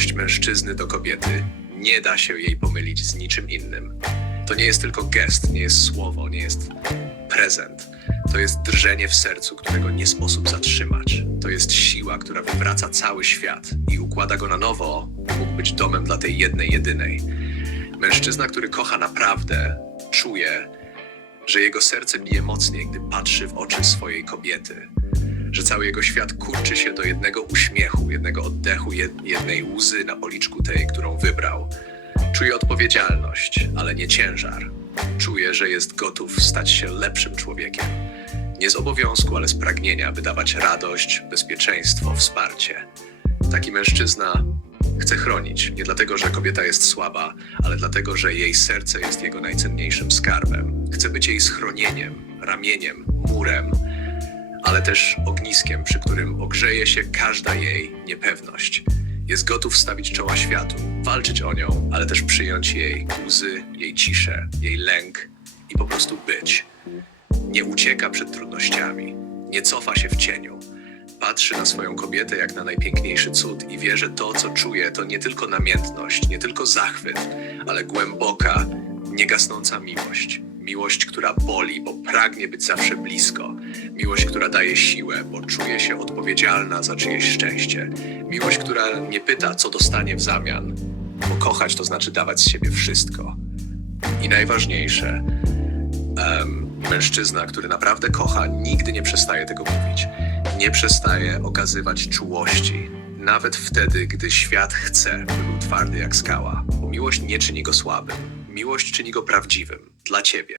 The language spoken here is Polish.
Miłość mężczyzny do kobiety nie da się jej pomylić z niczym innym. To nie jest tylko gest, nie jest słowo, nie jest prezent. To jest drżenie w sercu, którego nie sposób zatrzymać. To jest siła, która wywraca cały świat i układa go na nowo, mógł być domem dla tej jednej, jedynej. Mężczyzna, który kocha naprawdę, czuje, że jego serce bije mocniej, gdy patrzy w oczy swojej kobiety. Że cały jego świat kurczy się do jednego uśmiechu, jednego oddechu, jed- jednej łzy na policzku tej, którą wybrał. Czuje odpowiedzialność, ale nie ciężar. Czuje, że jest gotów stać się lepszym człowiekiem. Nie z obowiązku, ale z pragnienia, by dawać radość, bezpieczeństwo, wsparcie. Taki mężczyzna chce chronić, nie dlatego, że kobieta jest słaba, ale dlatego, że jej serce jest jego najcenniejszym skarbem. Chce być jej schronieniem, ramieniem, murem, ale też ogniskiem, przy którym ogrzeje się każda jej niepewność. Jest gotów stawić czoła światu, walczyć o nią, ale też przyjąć jej łzy, jej ciszę, jej lęk i po prostu być. Nie ucieka przed trudnościami, nie cofa się w cieniu. Patrzy na swoją kobietę jak na najpiękniejszy cud i wie, że to, co czuje, to nie tylko namiętność, nie tylko zachwyt, ale głęboka, niegasnąca miłość. Miłość, która boli, bo pragnie być zawsze blisko. Miłość, która daje siłę, bo czuje się odpowiedzialna za czyjeś szczęście. Miłość, która nie pyta, co dostanie w zamian, bo kochać to znaczy dawać z siebie wszystko. I najważniejsze, em, mężczyzna, który naprawdę kocha, nigdy nie przestaje tego mówić. Nie przestaje okazywać czułości, nawet wtedy, gdy świat chce, by był twardy jak skała. Bo miłość nie czyni go słabym. Miłość czyni go prawdziwym dla ciebie.